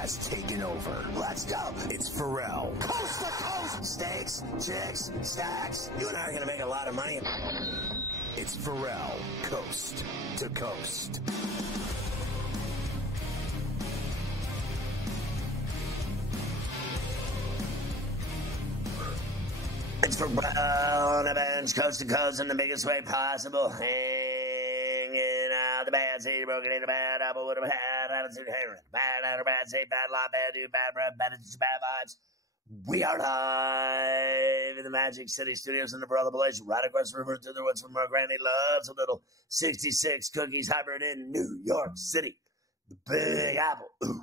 has taken over. Let's go. It's Ferrall. Coast to coast. Steaks, chicks, stacks. You and I are going to make a lot of money. It's Ferrall. Coast to coast. It's Ferrall on the bench, coast to coast in the biggest way possible. Hanging out the bad seed, broken in the bad apple with a bad attitude. Bad out of bad seed, bad lot, bad dude, bad breath, bad vibes. We are live in the Magic City Studios in the Brother Appalachian, right across the river through the woods from our granny loves a little 66 cookies hybrid in New York City. The Big Apple. Ooh.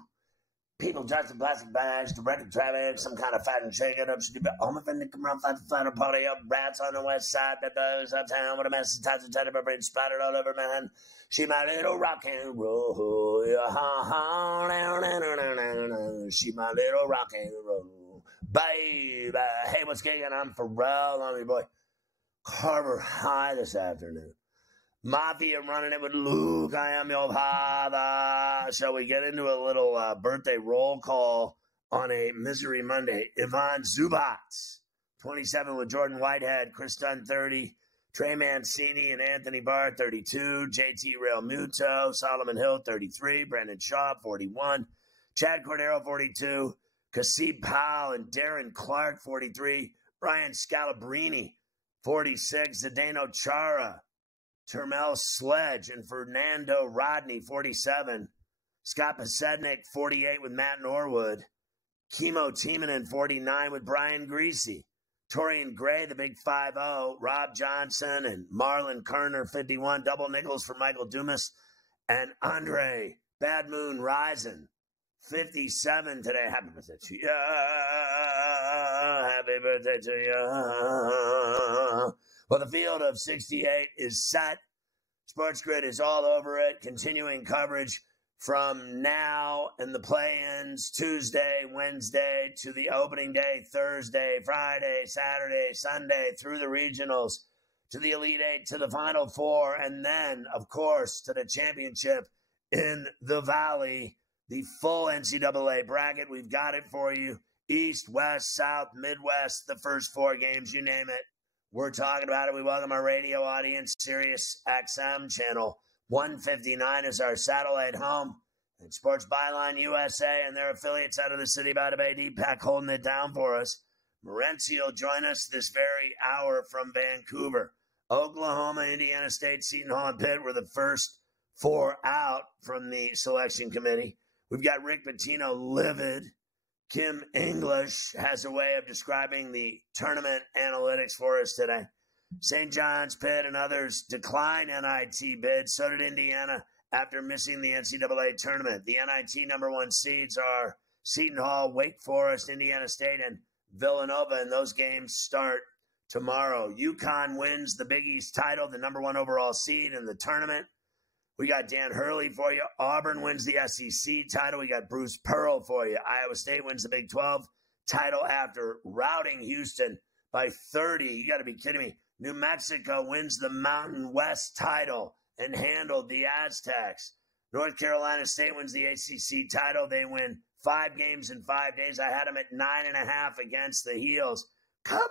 People dressed in plastic bags, directed traffic, some kind of fat and shake it up. Should be home if they come around, flat party up, rats on the west side, that goes uptown with a mess of ties and tied up, brain splattered all over Manhattan. She my little rock and roll, she my little rock and roll, baby. Hey, what's going on? I'm Ferrall, I'm your boy Carver High this afternoon. Mafia running it with Luke. I am your father. Shall we get into a little birthday roll call on a Misery Monday? Ivan Zubac, 27 with Jordan Whitehead. Chris Dunn, 30. Trey Mancini and Anthony Barr, 32. JT Realmuto. Solomon Hill, 33. Brandon Shaw, 41. Chad Cordero, 42. Kasib Powell and Darren Clark, 43. Brian Scalabrine, 46. Zdeno Chara. Termel Sledge and Fernando Rodney, 47. Scott Pasednik, 48 with Matt Norwood. Kimo Timonen, 49 with Brian Greasy. Torian Gray, the big 5-0. Rob Johnson and Marlon Kerner, 51. Double nickels for Michael Dumas. And Andre Bad Moon Rising, 57 today. Happy birthday to you. Happy birthday to you. Well, the field of 68 is set. SportsGrid is all over it. Continuing coverage from now and the play-ins Tuesday, Wednesday to the opening day, Thursday, Friday, Saturday, Sunday, through the regionals, to the Elite Eight, to the Final Four, and then, of course, to the championship in the Valley, the full NCAA bracket. We've got it for you. East, West, South, Midwest, the first four games, you name it. We're talking about it. We welcome our radio audience. Sirius XM channel 159 is our satellite home. And Sports Byline USA and their affiliates out of the city by the Bay, Deepak holding it down for us. Morency will join us this very hour from Vancouver. Oklahoma, Indiana State, Seton Hall, and Pitt were the first four out from the selection committee. We've got Rick Pitino livid. Kim English has a way of describing the tournament analytics for us today. St. John's, Pitt, and others decline NIT bids. So did Indiana after missing the NCAA tournament. The NIT number one seeds are Seton Hall, Wake Forest, Indiana State, and Villanova, and those games start tomorrow. UConn wins the Big East title, the number one overall seed in the tournament. We got Dan Hurley for you. Auburn wins the SEC title. We got Bruce Pearl for you. Iowa State wins the Big 12 title after routing Houston by 30. You got to be kidding me. New Mexico wins the Mountain West title and handled the Aztecs. North Carolina State wins the ACC title. They win 5 games in 5 days. I had them at 9.5 against the Heels. Cover!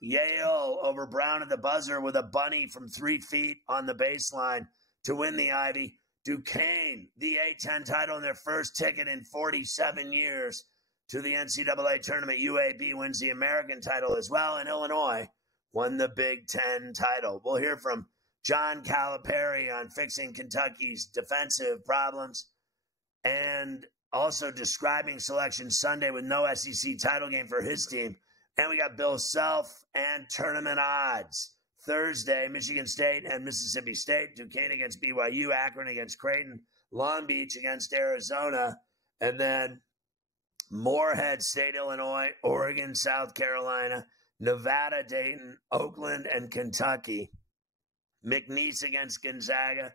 Yale over Brown at the buzzer with a bunny from 3 feet on the baseline to win the Ivy. Duquesne, the A-10 title in their first ticket in 47 years to the NCAA tournament. UAB wins the American title as well, and Illinois won the Big Ten title. We'll hear from John Calipari on fixing Kentucky's defensive problems and also describing Selection Sunday with no SEC title game for his team. And we got Bill Self and tournament odds. Thursday, Michigan State and Mississippi State, Duquesne against BYU, Akron against Creighton, Long Beach against Arizona, and then Morehead State, Illinois, Oregon, South Carolina, Nevada, Dayton, Oakland, and Kentucky, McNeese against Gonzaga,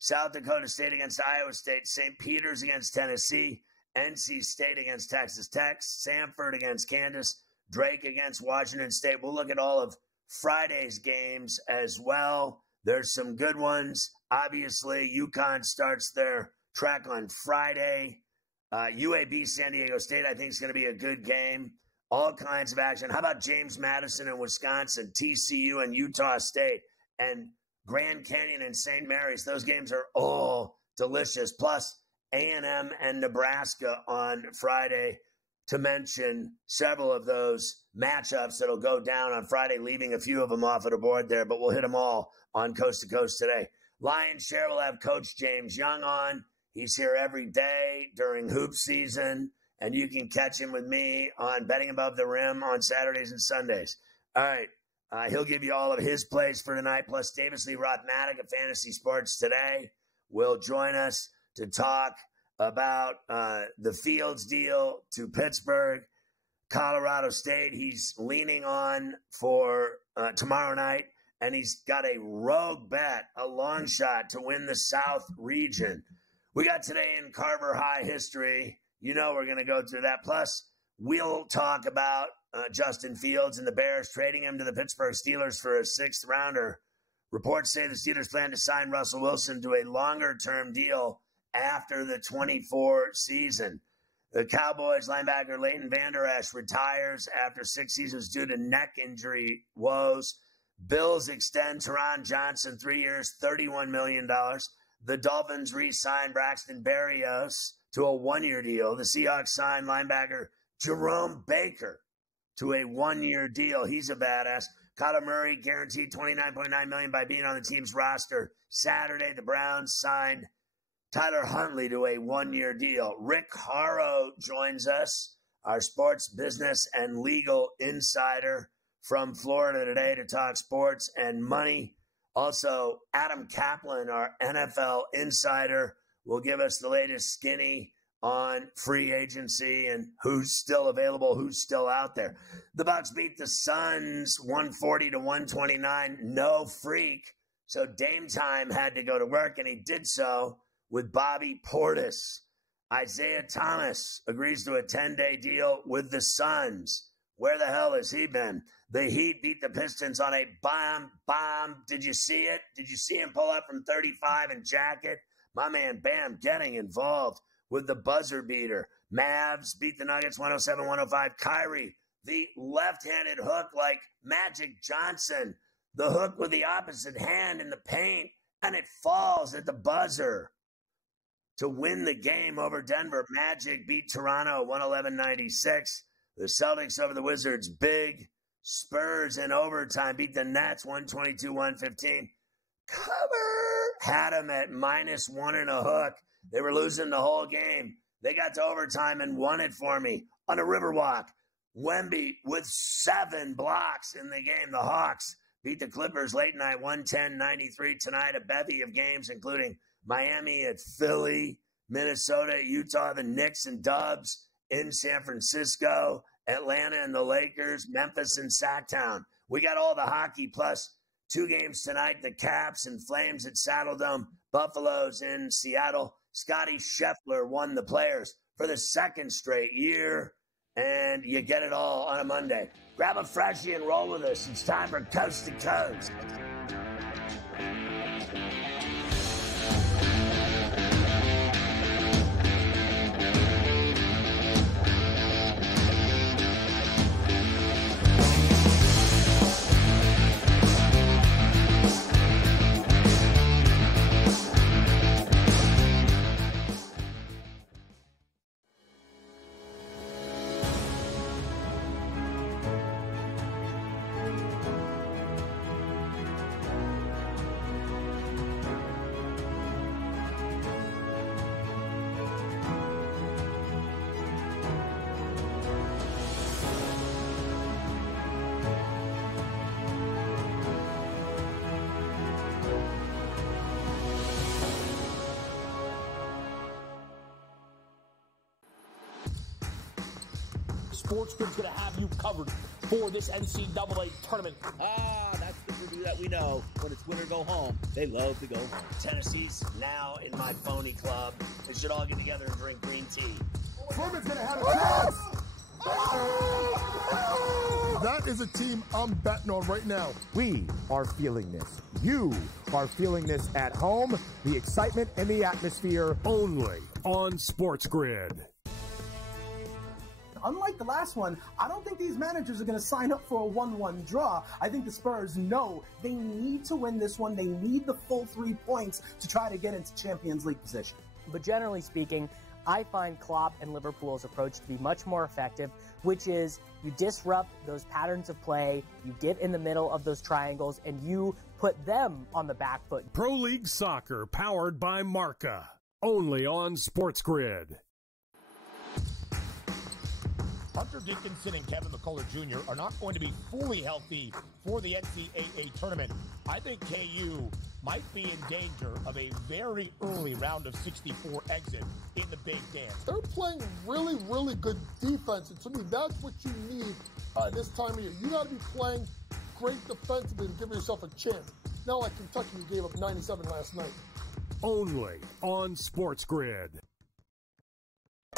South Dakota State against Iowa State, St. Peter's against Tennessee, NC State against Texas Tech, Samford against Kansas, Drake against Washington State. We'll look at all of Friday's games as well. There's some good ones. Obviously, UConn starts their track on Friday. UAB San Diego State, I think, is going to be a good game. All kinds of action. How about James Madison and Wisconsin, TCU and Utah State, and Grand Canyon and St. Mary's? Those games are all delicious. Plus A&M and Nebraska on Friday, to mention several of those matchups that'll go down on Friday, leaving a few of them off of the board there, but we'll hit them all on Coast to Coast today. Lion's Share will have Coach James Young on. He's here every day during hoop season, and you can catch him with me on Betting Above the Rim on Saturdays and Sundays. All right, he'll give you all of his plays for tonight, plus Davis Lee Roth-Matic of Fantasy Sports Today will join us to talk about the Fields deal to Pittsburgh, Colorado State. He's leaning on for tomorrow night, and he's got a rogue bet, a long shot to win the South region. We got today in Carver High history. You know we're going to go through that. Plus, we'll talk about Justin Fields and the Bears trading him to the Pittsburgh Steelers for a sixth rounder. Reports say the Steelers plan to sign Russell Wilson to a longer-term deal after the 24 season. The Cowboys linebacker Leighton Vander Esch retires after 6 seasons due to neck injury woes. Bills extend Teron Johnson 3 years, $31 million. The Dolphins re-signed Braxton Berrios to a 1-year deal. The Seahawks signed linebacker Jerome Baker to a 1-year deal. He's a badass. Kyler Murray guaranteed $29.9 million by being on the team's roster. Saturday, the Browns signed Tyler Huntley to a 1-year deal. Rick Haro joins us, our sports business and legal insider from Florida today to talk sports and money. Also, Adam Kaplan, our NFL insider, will give us the latest skinny on free agency and who's still available, who's still out there. The Bucs beat the Suns 140-129. No freak. So Dame Time had to go to work, and he did so with Bobby Portis. Isaiah Thomas agrees to a 10-day deal with the Suns. Where the hell has he been? The Heat beat the Pistons on a bomb. Did you see it? Did you see him pull up from 35 and jack it? My man Bam getting involved with the buzzer beater. Mavs beat the Nuggets 107-105. Kyrie, the left-handed hook like Magic Johnson. The hook with the opposite hand in the paint, and it falls at the buzzer to win the game over Denver. Magic beat Toronto 111-96. The Celtics over the Wizards big. Spurs in overtime beat the Nets 122-115. Cover had them at -1 and a hook. They were losing the whole game. They got to overtime and won it for me on a Riverwalk. Wemby with 7 blocks in the game. The Hawks beat the Clippers late night 110-93. Tonight a bevy of games including Miami at Philly, Minnesota at Utah, the Knicks and Dubs in San Francisco, Atlanta and the Lakers, Memphis and Sacktown. We got all the hockey plus 2 games tonight, the Caps and Flames at Saddledome, Buffaloes in Seattle. Scotty Scheffler won the Players for the 2nd straight year, and you get it all on a Monday. Grab a freshie and roll with us. It's time for Coast to Coast. SportsGrid's going to have you covered for this NCAA tournament. That's the Purdue that we know. When it's win or go home, they love to go home. Tennessee's now in my phony club. They should all get together and drink green tea. Furman's going to have a chance. That is a team I'm betting on right now. We are feeling this. You are feeling this at home. The excitement and the atmosphere only on SportsGrid. unlike the last one, I don't think these managers are going to sign up for a 1-1 draw. I think the Spurs know they need to win this one. They need the full 3 points to try to get into Champions League position. But generally speaking, I find Klopp and Liverpool's approach to be much more effective, which is you disrupt those patterns of play, you get in the middle of those triangles, and you put them on the back foot. Pro League Soccer, powered by Marca, only on SportsGrid. Hunter Dickinson and Kevin McCullough Jr. are not going to be fully healthy for the NCAA tournament. I think KU might be in danger of a very early round of 64 exit in the Big Dance. They're playing really, really good defense, and to me, that's what you need this time of year. You got to be playing great defensively to give yourself a chance. Not like Kentucky, who gave up 97 last night. Only on SportsGrid.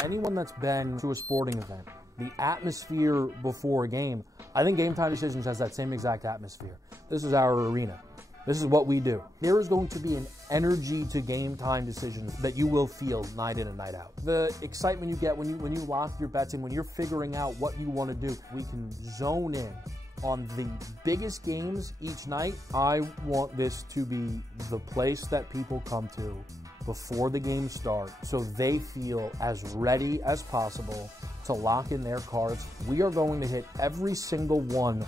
Anyone that's been to a sporting event, the atmosphere before a game, I think Game Time Decisions has that same exact atmosphere. This is our arena. This is what we do. There is going to be an energy to Game Time Decisions that you will feel night in and night out. The excitement you get when you lock your bets in, when you're figuring out what you want to do, we can zone in on the biggest games each night. I want this to be the place that people come to before the games start so they feel as ready as possible to lock in their cards. We are going to hit every single one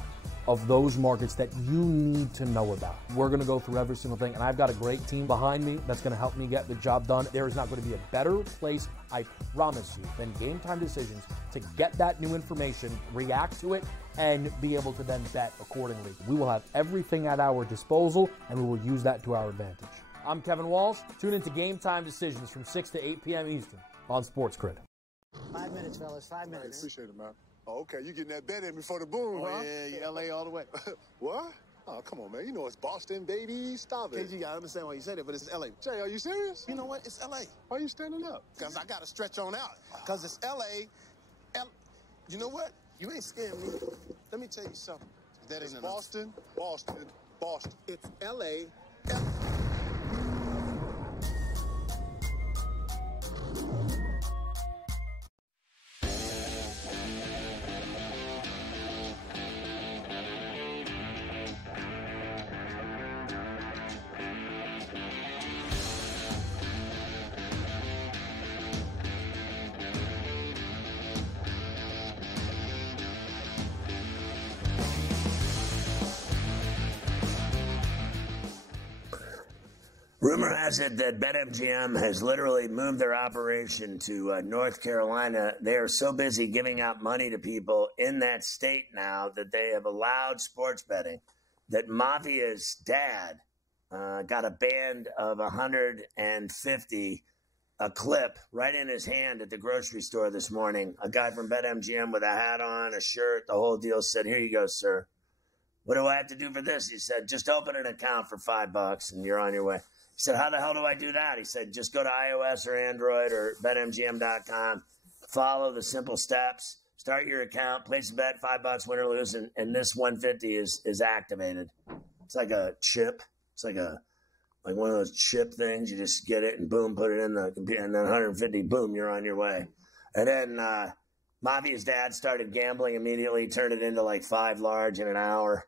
of those markets that you need to know about. We're going to go through every single thing, and I've got a great team behind me that's going to help me get the job done. There is not going to be a better place, I promise you, than Game Time Decisions to get that new information, react to it, and be able to then bet accordingly. We will have everything at our disposal, and we will use that to our advantage. I'm Kevin Walsh. Tune into Game Time Decisions from 6 to 8 p.m. Eastern on SportsGrid. 5 minutes, fellas. 5 minutes. Appreciate it, man. Oh, okay, you getting that bet in before the boom, huh? Yeah, LA all the way. What? Oh, come on, man. You know it's Boston, baby. Stop it. KG, I understand why you said it, but it's LA. Jay, are you serious? You know what? It's LA. Why are you standing up? Because I got to stretch on out. Because it's LA. You know what? You ain't scaring me. Let me tell you something. That ain't Boston, Boston, Boston. It's LA. Rumor has it that BetMGM has literally moved their operation to North Carolina. They are so busy giving out money to people in that state now that they have allowed sports betting, that Mafia's dad got a band of 150, a clip right in his hand at the grocery store this morning. A guy from BetMGM with a hat on, a shirt, the whole deal, said, "Here you go, sir. What do I have to do for this?" He said, "Just open an account for $5 and you're on your way." He said, "How the hell do I do that?" He said, "Just go to iOS or Android or BetMGM.com. Follow the simple steps. Start your account. Place a bet, $5, win or lose, and this 150 is activated." It's like a chip. It's like one of those chip things. You just get it and boom, put it in the computer, and then 150, boom, you're on your way. And then Mafia's dad started gambling immediately, turned it into like 5 large in an hour.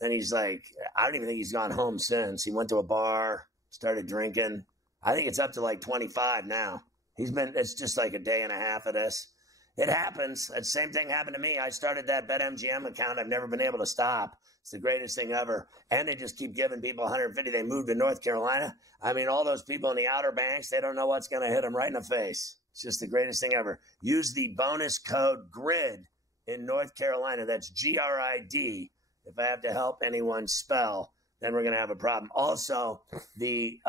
Then he's like, I don't even think he's gone home since. He went to a bar, started drinking. I think it's up to like 25 now. It's just like a day and a half of this. It happens. The same thing happened to me. I started that BetMGM account. I've never been able to stop. It's the greatest thing ever. And they just keep giving people 150. They moved to North Carolina. I mean, all those people in the Outer Banks, they don't know what's going to hit them right in the face. It's just the greatest thing ever. Use the bonus code GRID in North Carolina. That's GRID. If I have to help anyone spell, then we're going to have a problem. Also, the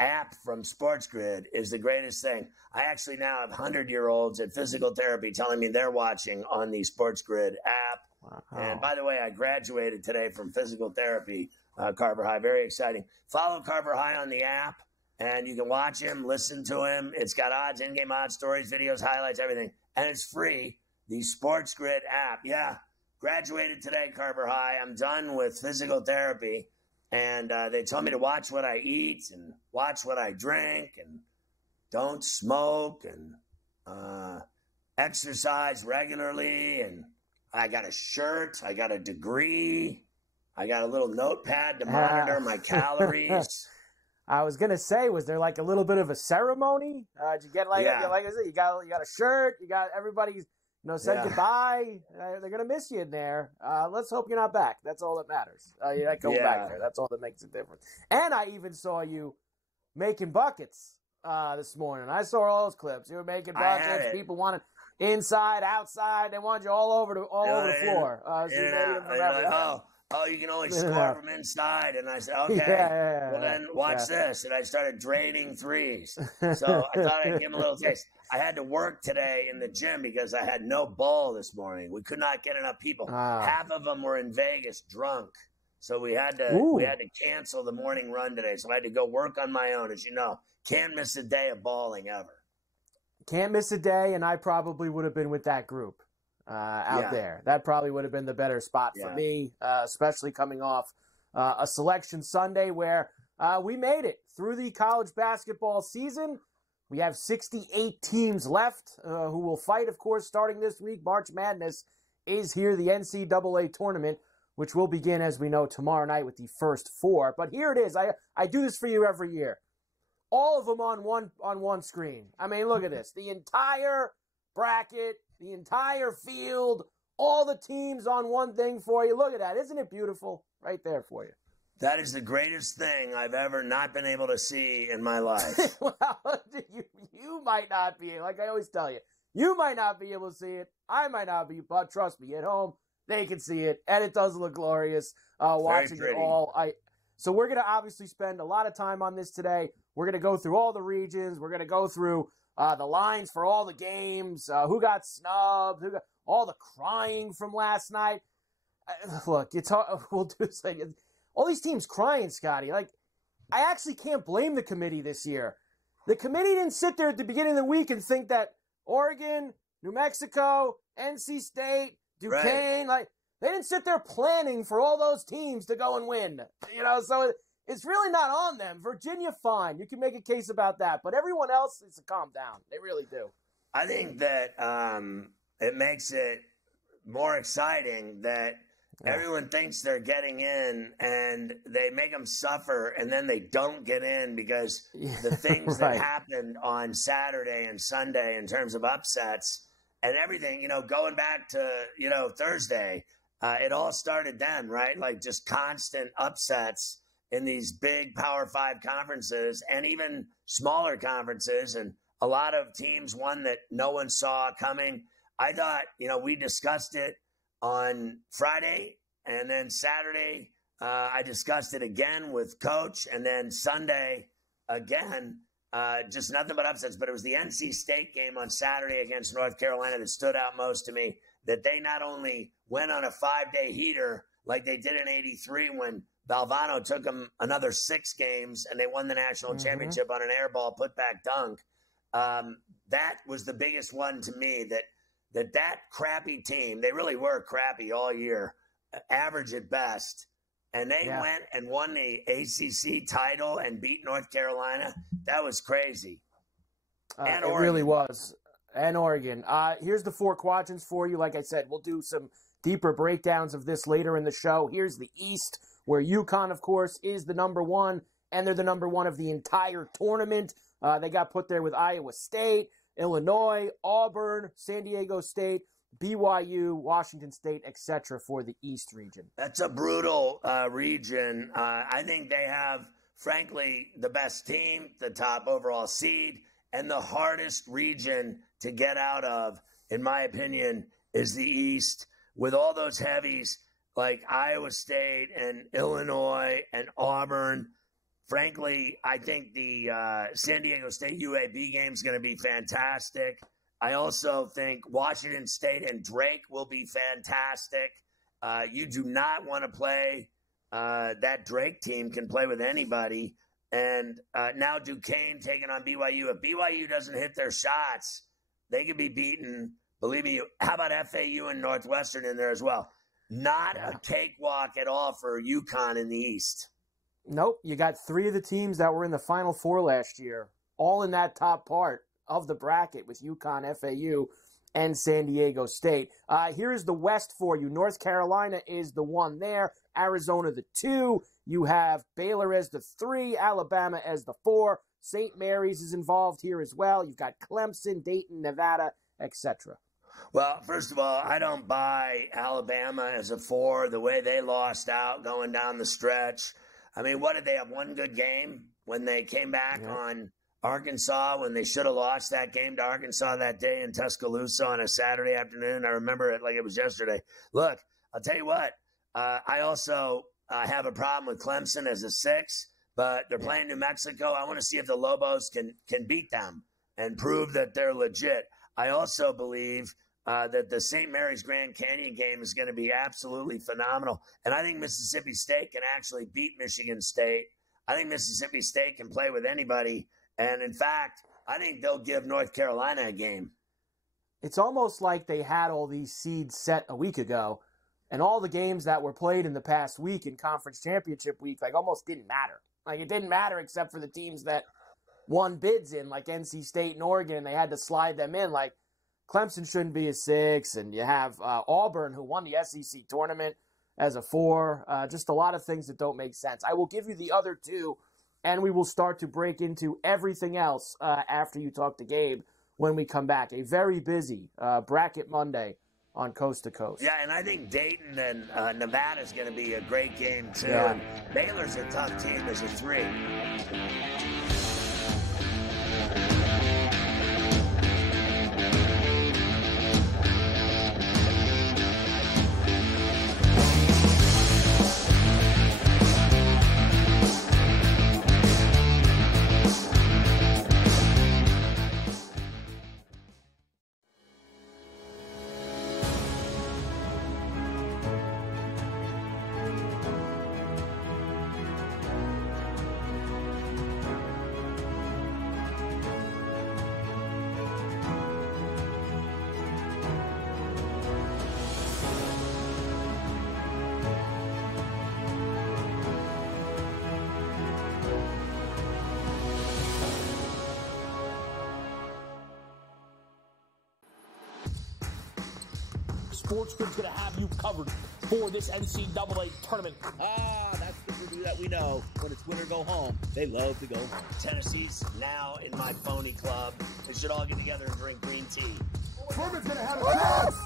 app from SportsGrid is the greatest thing. I actually now have 100-year-olds at physical therapy telling me they're watching on the SportsGrid app. Wow. And by the way, I graduated today from physical therapy, Carver High. Very exciting. Follow Carver High on the app, and you can watch him, listen to him. It's got odds, in-game odds, stories, videos, highlights, everything. And it's free. The SportsGrid app. Yeah, graduated today, Carver High. I'm done with physical therapy. And they told me to watch what I eat and watch what I drink and don't smoke and exercise regularly, and I got a shirt, I got a degree, I got a little notepad to monitor my calories. I was gonna say, was there like a little bit of a ceremony? Did you get like I said, you got a shirt, you got everybody, said goodbye. They're gonna miss you in there. Let's hope you're not back. That's all that matters. You're not going back there. That's all that makes a difference. And I even saw you making buckets this morning. I saw all those clips. You were making buckets. People wanted inside, outside. They wanted you all over the floor. You can only score from inside. And I said, okay, then watch this. And I started draining threes. So I thought I'd give him a little taste. I had to work today in the gym because I had no ball this morning. We could not get enough people. Half of them were in Vegas drunk. So we had to cancel the morning run today. So I had to go work on my own. As you know, can't miss a day of balling ever. Can't miss a day, and I probably would have been with that group. Out there. That probably would have been the better spot for me, especially coming off a selection Sunday where we made it through the college basketball season. We have 68 teams left who will fight, of course, starting this week. March Madness is here, the NCAA tournament, which will begin, as we know, tomorrow night with the first four. But here it is. I do this for you every year. All of them on one screen. I mean, look at this. The entire bracket, the entire field, all the teams on one thing for you. Look at that. Isn't it beautiful? Right there for you. That is the greatest thing I've ever not been able to see in my life. Well, you might not be, like I always tell you, you might not be able to see it. I might not be, but trust me, at home, they can see it, and it does look glorious watching it all. So we're going to obviously spend a lot of time on this today. We're going to go through all the regions. We're going to go through the lines for all the games, who got snubbed, who got all the crying from last night. Look, we'll do this thing. All these teams crying, Scotty. Like, I actually can't blame the committee this year. The committee didn't sit there at the beginning of the week and think that Oregon, New Mexico, NC State, Duquesne, they didn't sit there planning for all those teams to go and win. So it's really not on them. Virginia, fine. You can make a case about that. But everyone else needs to calm down. They really do. I think that it makes it more exciting that everyone thinks they're getting in and they make them suffer and then they don't get in because the things that happened on Saturday and Sunday in terms of upsets and everything, going back to, Thursday, it all started then, right? Like just constant upsets in these big Power 5 conferences and even smaller conferences. And a lot of teams won that no one saw coming. I thought, we discussed it on Friday, and then Saturday I discussed it again with Coach, and then Sunday again, just nothing but upsets. But it was the NC State game on Saturday against North Carolina that stood out most to me, that they not only went on a 5-day heater like they did in '83 when Valvano took them another 6 games and they won the national championship on an airball putback dunk. That was the biggest one to me, that crappy team, they really were crappy all year, average at best, and they went and won the ACC title and beat North Carolina. That was crazy. And it really was. And Oregon. Here's the 4 quadrants for you. Like I said, we'll do some deeper breakdowns of this later in the show. Here's the East, where UConn, of course, is the number 1, and they're the number 1 of the entire tournament. They got put there with Iowa State, Illinois, Auburn, San Diego State, BYU, Washington State, etc. for the East region. That's a brutal region. I think they have, frankly, the best team, the top overall seed, and the hardest region to get out of, in my opinion, is the East, with all those heavies like Iowa State and Illinois and Auburn. Frankly, I think the San Diego State UAB game is going to be fantastic. I also think Washington State and Drake will be fantastic. You do not want to play that Drake team can play with anybody. And now Duquesne taking on BYU. If BYU doesn't hit their shots, they can be beaten. Believe me, how about FAU and Northwestern in there as well? Not a cakewalk at all for UConn in the East. Nope. You got 3 of the teams that were in the Final Four last year, all in that top part of the bracket with UConn, FAU, and San Diego State. Here's the West for you. North Carolina is the 1 there. Arizona the 2. You have Baylor as the 3. Alabama as the 4. St. Mary's is involved here as well. You've got Clemson, Dayton, Nevada, etc. Well, first of all, I don't buy Alabama as a 4, the way they lost out going down the stretch. I mean, what did they have? One good game when they came back on Arkansas, when they should have lost that game to Arkansas that day in Tuscaloosa on a Saturday afternoon. I remember it like it was yesterday. Look, I'll tell you what, I also have a problem with Clemson as a 6, but they're playing New Mexico. I want to see if the Lobos can beat them and prove that they're legit. I also believe that the St. Mary's Grand Canyon game is going to be absolutely phenomenal. And I think Mississippi State can actually beat Michigan State. I think Mississippi State can play with anybody. And, in fact, I think they'll give North Carolina a game. It's almost like they had all these seeds set a week ago, and all the games that were played in the past week in Conference Championship Week, like, almost didn't matter. Like, it didn't matter except for the teams that won bids in, like NC State and Oregon, and they had to slide them in. Like, Clemson shouldn't be a 6, and you have Auburn, who won the SEC tournament, as a 4. Just a lot of things that don't make sense. I will give you the other 2, and we will start to break into everything else after you talk to Gabe when we come back. A very busy Bracket Monday on Coast to Coast. Yeah, and I think Dayton and Nevada is going to be a great game, too. Yeah. And Baylor's a tough team as a 3. SportsGrid's going to have you covered for this NCAA tournament. That's the Purdue that we know. When it's win or go home, they love to go home. Tennessee's now in my phony club. They should all get together and drink green tea. Furman's going to have a chance.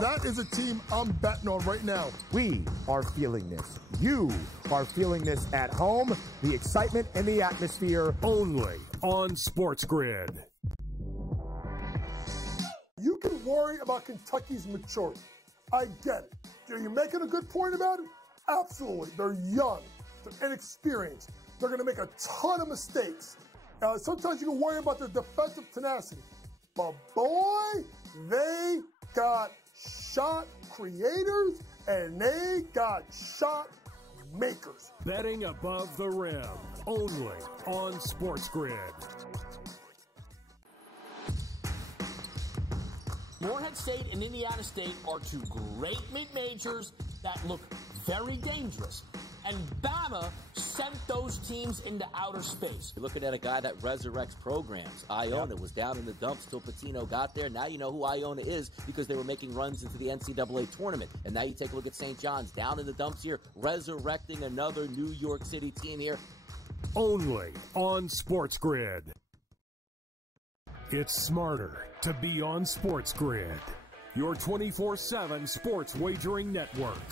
That is a team I'm betting on right now. We are feeling this. You are feeling this at home. The excitement and the atmosphere. Only on SportsGrid. You can worry about Kentucky's maturity. I get it. Are you making a good point about it? Absolutely. They're young. They're inexperienced. They're going to make a ton of mistakes. Sometimes you can worry about their defensive tenacity. But boy, they got shot creators and they got shot makers. Betting above the rim. Only on SportsGrid. Morehead State and Indiana State are 2 great mid-majors that look very dangerous. And Bama sent those teams into outer space. You're looking at a guy that resurrects programs. Iona was down in the dumps till Pitino got there. Now you know who Iona is because they were making runs into the NCAA tournament. And now you take a look at St. John's down in the dumps here, resurrecting another New York City team here. Only on SportsGrid. It's smarter to be on SportsGrid, your 24/7 sports wagering network.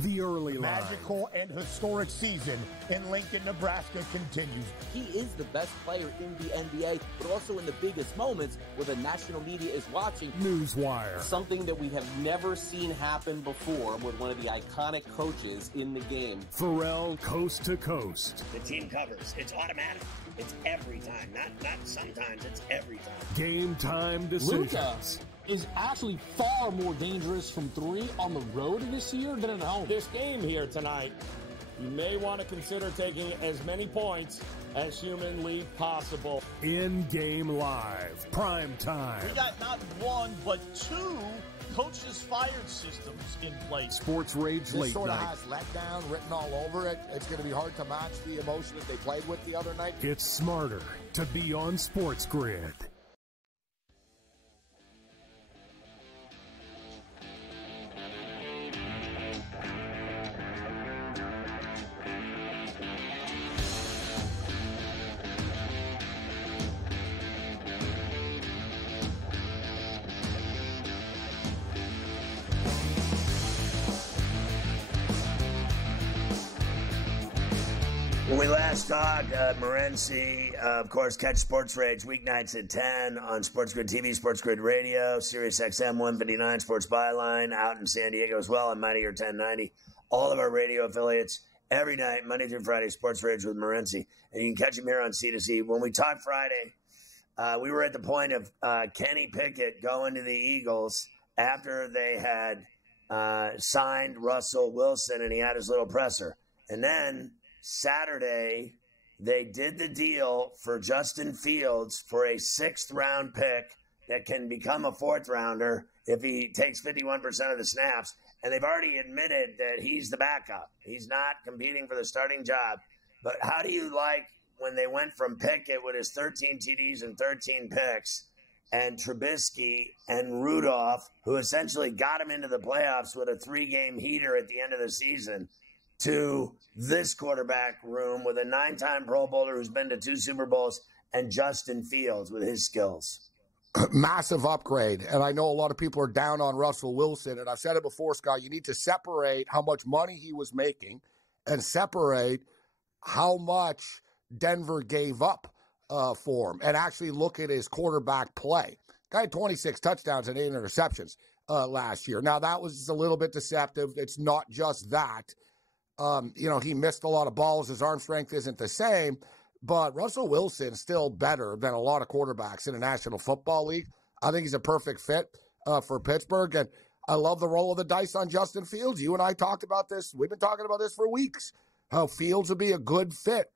The early line. Magical and historic season in Lincoln, Nebraska continues. He is the best player in the NBA, but also in the biggest moments where the national media is watching. Newswire. Something that we have never seen happen before with one of the iconic coaches in the game. Ferrall, Coast to Coast. The team covers. It's automatic. It's every time. Not sometimes. It's every time. Game time decisions. Luka is actually far more dangerous from 3 on the road this year than at home. This game here tonight, you may want to consider taking as many points as humanly possible. In-game live. Prime time. We got not 1, but 2 coaches fired systems in place. Sports Rage this Late sort of Night. has letdown written all over it. It's going to be hard to match the emotion that they played with the other night. It's smarter to be on SportsGrid. Trash Talk, Morency. Of course, catch Sports Rage weeknights at 10 on SportsGrid TV, SportsGrid Radio, Sirius XM 159, Sports Byline, out in San Diego as well on Mightier 1090. All of our radio affiliates every night, Monday through Friday, Sports Rage with Morency. And you can catch him here on C2C. When we talked Friday, we were at the point of Kenny Pickett going to the Eagles after they had signed Russell Wilson, and he had his little presser. And then Saturday, they did the deal for Justin Fields for a 6th-round pick that can become a 4th-rounder if he takes 51% of the snaps. And they've already admitted that he's the backup. He's not competing for the starting job. But how do you like when they went from Pickett with his 13 TDs and 13 picks and Trubisky and Rudolph, who essentially got him into the playoffs with a 3-game heater at the end of the season, to this quarterback room with a 9-time Pro Bowler who's been to 2 Super Bowls and Justin Fields with his skills? Massive upgrade. And I know a lot of people are down on Russell Wilson. And I've said it before, Scott, you need to separate how much money he was making and separate how much Denver gave up for him, and actually look at his quarterback play. Guy had 26 touchdowns and 8 interceptions last year. Now, that was a little bit deceptive. It's not just that. He missed a lot of balls. His arm strength isn't the same, but Russell Wilson's still better than a lot of quarterbacks in the National Football League. I think he's a perfect fit for Pittsburgh, and I love the roll of the dice on Justin Fields. You and I talked about this. We've been talking about this for weeks, how Fields would be a good fit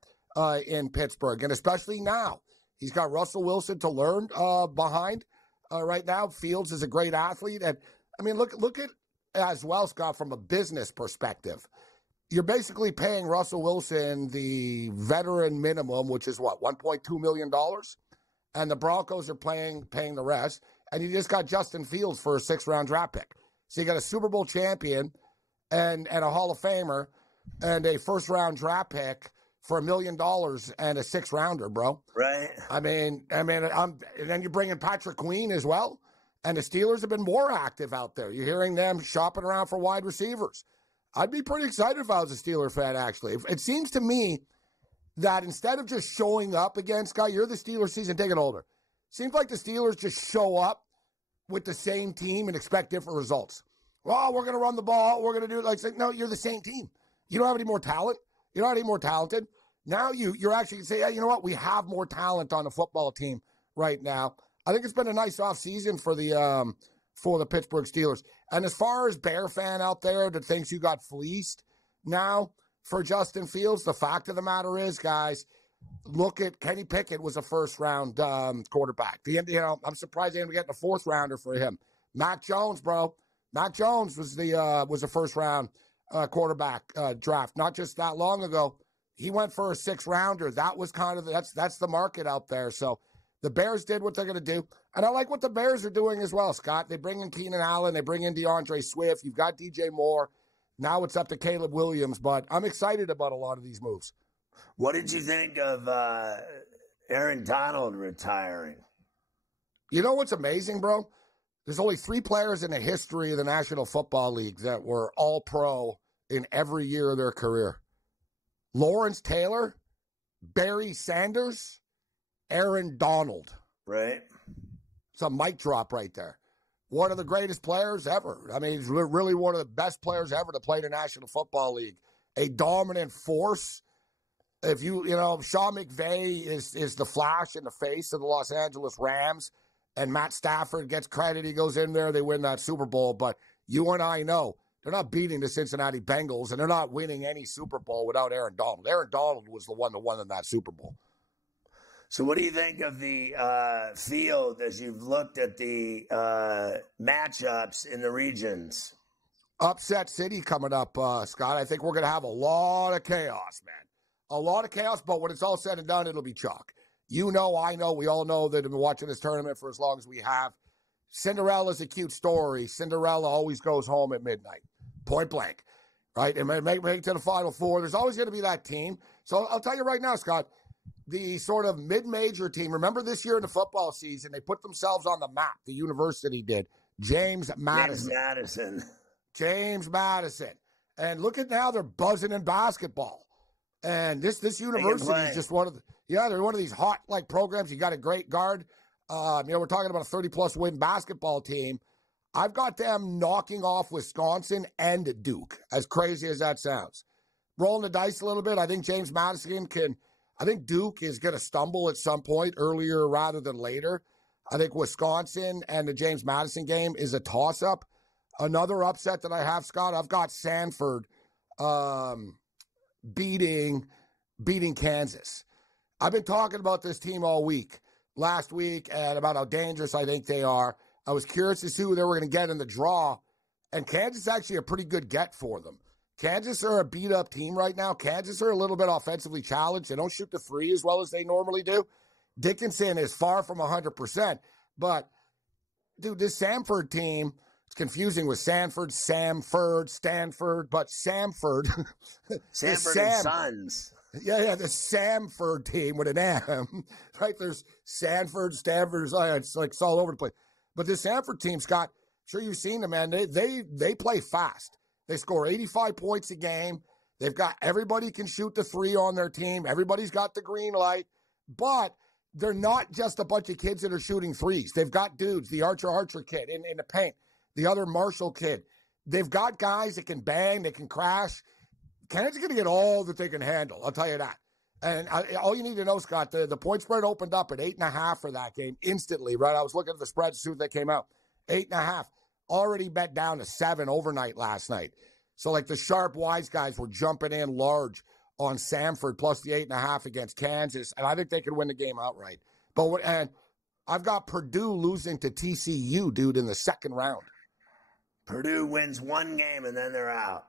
in Pittsburgh, and especially now. He's got Russell Wilson to learn behind right now. Fields is a great athlete, and, I mean, look at as well, Scott, from a business perspective. You're basically paying Russell Wilson the veteran minimum, which is what, $1.2 million? And the Broncos are paying the rest. And you just got Justin Fields for a 6th-round draft pick. So you got a Super Bowl champion and a Hall of Famer and a 1st-round draft pick for $1 million and a 6th-rounder, bro. Right. I mean, and then you bring in Patrick Queen as well. And the Steelers have been more active out there. You're hearing them shopping around for wide receivers. I'd be pretty excited if I was a Steeler fan, actually. It seems to me that instead of just showing up again, Scott, you're the Steelers season ticket holder. Seems like the Steelers just show up with the same team and expect different results. Well, we're going to run the ball. We're going to do it. Like, no, you're the same team. You don't have any more talent. You're not any more talented. Now you're actually say, yeah, you know what? We have more talent on the football team right now. I think it's been a nice offseason for the Pittsburgh Steelers. And as far as Bear fan out there that thinks you got fleeced now for Justin Fields, the fact of the matter is, guys, look at Kenny Pickett was a 1st-round quarterback. I'm surprised they didn't get a 4th-rounder for him. Mac Jones, bro. Mac Jones was a 1st-round quarterback draft not just that long ago. He went for a 6th-rounder. That was kind of that's the market out there. So the Bears did what they're going to do. And I like what the Bears are doing as well, Scott. They bring in Keenan Allen. They bring in DeAndre Swift. You've got DJ Moore. Now it's up to Caleb Williams. But I'm excited about a lot of these moves. What did you think of Aaron Donald retiring? You know what's amazing, bro? There's only 3 players in the history of the National Football League that were all-pro in every year of their career. Lawrence Taylor, Barry Sanders, Aaron Donald. Right. It's a mic drop right there. One of the greatest players ever. I mean, he's really one of the best players ever to play in the National Football League. A dominant force. If Sean McVay is the flash in the face of the Los Angeles Rams, and Matt Stafford gets credit. He goes in there, they win that Super Bowl. But you and I know they're not beating the Cincinnati Bengals, and they're not winning any Super Bowl without Aaron Donald. Aaron Donald was the one that won in that Super Bowl. So what do you think of the field as you've looked at the matchups in the regions? Upset City coming up, Scott. I think we're going to have a lot of chaos, man. A lot of chaos, but when it's all said and done, it'll be chalk. You know, I know, we all know that have been watching this tournament for as long as we have. Cinderella's a cute story. Cinderella always goes home at midnight, point blank, right? And make it to the Final Four. There's always going to be that team. So I'll tell you right now, Scott, the sort of mid-major team, remember this year in the football season, they put themselves on the map, the university did. James Madison. And look at now, they're buzzing in basketball. And this university is just one of the they're one of these hot like programs. You got a great guard. We're talking about a 30-plus win basketball team. I've got them knocking off Wisconsin and Duke, as crazy as that sounds. Rolling the dice a little bit, I think James Madison I think Duke is going to stumble at some point earlier rather than later. I think Wisconsin and the James Madison game is a toss-up. Another upset that I have, Scott, I've got Sanford beating Kansas. I've been talking about this team all week, last week, and about how dangerous I think they are. I was curious to see who they were going to get in the draw, and Kansas is actually a pretty good get for them. Kansas are a beat-up team right now. Kansas are a little bit offensively challenged. They don't shoot the three as well as they normally do. Dickinson is far from 100%. But, dude, this Samford team, it's confusing with Stanford, but Samford. Samford and Sons. Yeah, the Samford team with an M. Right? There's Stanford, it's like it's all over the place. But this Samford team, Scott, sure you've seen them, man. They play fast. They score 85 points a game. They've got everybody can shoot the three on their team. Everybody's got the green light. But they're not just a bunch of kids that are shooting threes. They've got dudes, the Archer kid in the paint, the other Marshall kid. They've got guys that can bang, they can crash. Canada's going to get all that they can handle, I'll tell you that. And all you need to know, Scott, the point spread opened up at 8.5 for that game instantly, right? I was looking at the spreads as soon as they came out. 8.5. Already bet down to 7 overnight last night. So, like, the sharp, wise guys were jumping in large on Samford plus the 8.5 against Kansas, and I think they could win the game outright. And I've got Purdue losing to TCU, dude, in the second round. Purdue wins one game, and then they're out.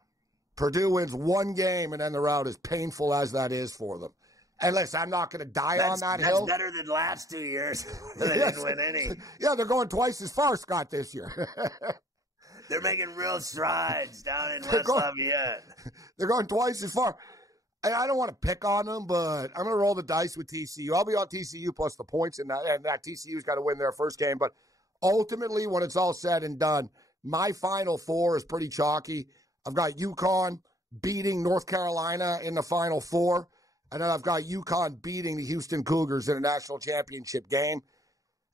Purdue wins one game, and then they're out, as painful as that is for them. And listen, I'm not going to die on that hill. That's better than the last 2 years. They didn't win any. Yeah, they're going twice as far, Scott, this year. They're making real strides down in West Lafayette. They're going twice as far. And I don't want to pick on them, but I'm going to roll the dice with TCU. I'll be on TCU plus the points in that, and that TCU's got to win their first game. But ultimately, when it's all said and done, my Final Four is pretty chalky. I've got UConn beating North Carolina in the Final Four. And then I've got UConn beating the Houston Cougars in a national championship game.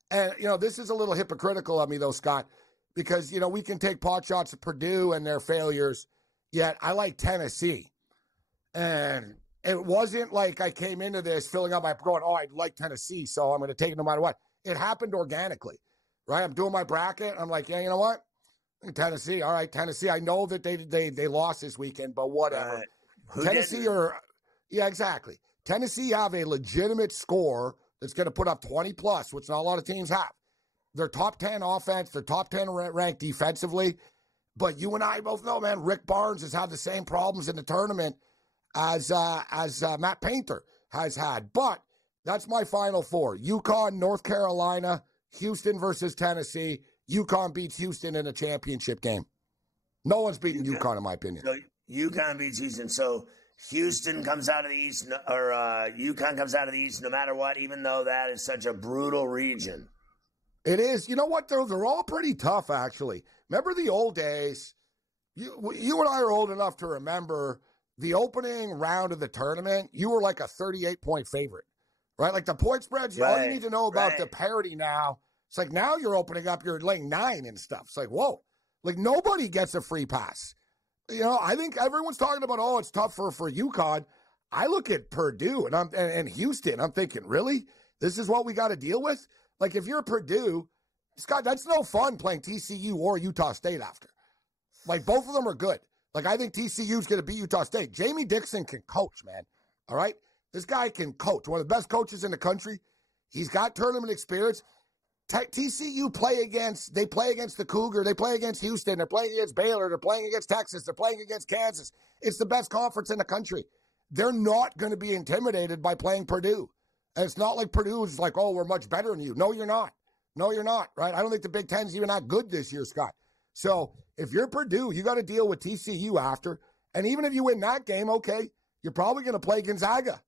And, this is a little hypocritical of me, though, Scott, because, we can take pot shots at Purdue and their failures, yet I like Tennessee. And it wasn't like I came into this filling up my going, I like Tennessee, so I'm going to take it no matter what. It happened organically, right? I'm doing my bracket. I'm like, yeah, you know what? Tennessee, all right, Tennessee. I know that they lost this weekend, but whatever. Tennessee yeah, exactly. Tennessee have a legitimate score that's going to put up 20+, which not a lot of teams have. They're top 10 offense. They're top 10 ranked defensively. But you and I both know, man, Rick Barnes has had the same problems in the tournament as Matt Painter has had. But that's my Final Four. UConn, North Carolina, Houston versus Tennessee. UConn beats Houston in a championship game. No one's beaten UConn, in my opinion. So UConn beats Houston. So Houston comes out of the East, or UConn comes out of the East no matter what, even though that is such a brutal region. It is. You know what, though? They're all pretty tough, actually. Remember the old days? You and I are old enough to remember the opening round of the tournament. You were like a 38-point favorite, right? Like the point spreads, all you need to know about the parity now. It's like now you're opening up, you're laying 9 and stuff. It's like, whoa. Like nobody gets a free pass. I think everyone's talking about, it's tough for UConn. I look at Purdue and Houston. I'm thinking, really? This is what we got to deal with? Like, if you're Purdue, Scott, that's no fun playing TCU or Utah State after. Like, both of them are good. Like, I think TCU's going to beat Utah State. Jamie Dixon can coach, man. All right? This guy can coach. One of the best coaches in the country. He's got tournament experience. TCU play against the Cougar. They play against Houston. They're playing against Baylor. They're playing against Texas. They're playing against Kansas. It's the best conference in the country. They're not going to be intimidated by playing Purdue. And it's not like Purdue is like, we're much better than you. No, you're not. No, you're not, right? I don't think the Big Ten's even that good this year, Scott. So if you're Purdue, you got to deal with TCU after. And even if you win that game, okay, you're probably going to play Gonzaga.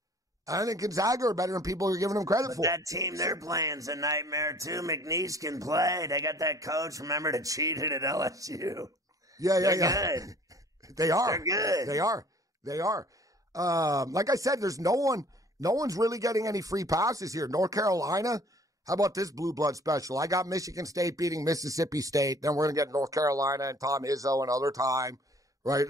I think Gonzaga are better than people are giving them credit for. That team they're playing is a nightmare, too. McNeese can play. They got that coach, remember, that cheated at LSU. Yeah. Good. They are. They're good. They are. Like I said, there's no one's really getting any free passes here. North Carolina, how about this blue blood special? I got Michigan State beating Mississippi State. Then we're going to get North Carolina and Tom Izzo another time, right?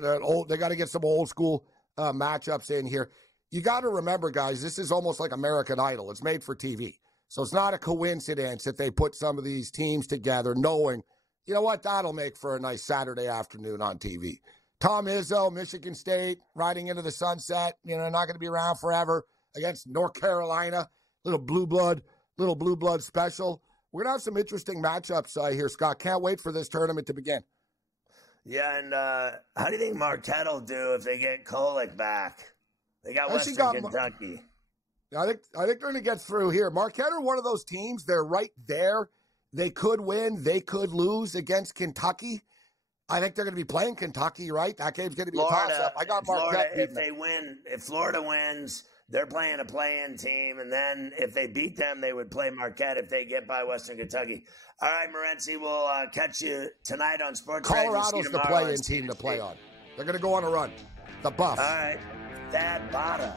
They got to get some old school matchups in here. You got to remember, guys, this is almost like American Idol. It's made for TV. So it's not a coincidence that they put some of these teams together knowing, you know what, that'll make for a nice Saturday afternoon on TV. Tom Izzo, Michigan State, riding into the sunset, not going to be around forever against North Carolina, little blue blood special. We're going to have some interesting matchups here, Scott. Can't wait for this tournament to begin. Yeah, and how do you think Marquette will do if they get Kolek back? They got Western Kentucky. I think they're going to get through here. Marquette are one of those teams. They're right there. They could win. They could lose against Kentucky. I think they're going to be playing Kentucky, right? That game's going to be a toss-up. I got Marquette. If Florida wins, they're playing a play-in team, and then if they beat them, they would play Marquette if they get by Western Kentucky. All right, Morency, we'll catch you tonight on SportsGrid. Colorado's the play-in team to play on. They're going to go on a run. The Buffs. All right. Thad Bada.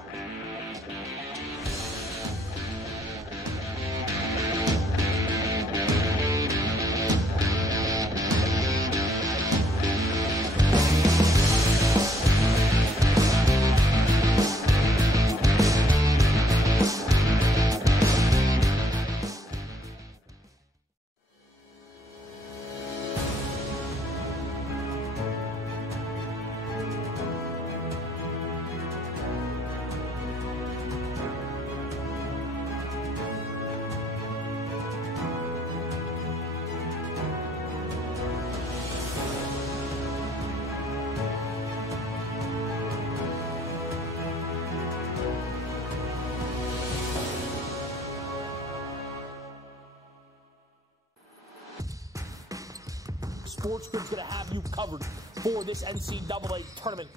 SportsGrid's going to have you covered for this NCAA tournament.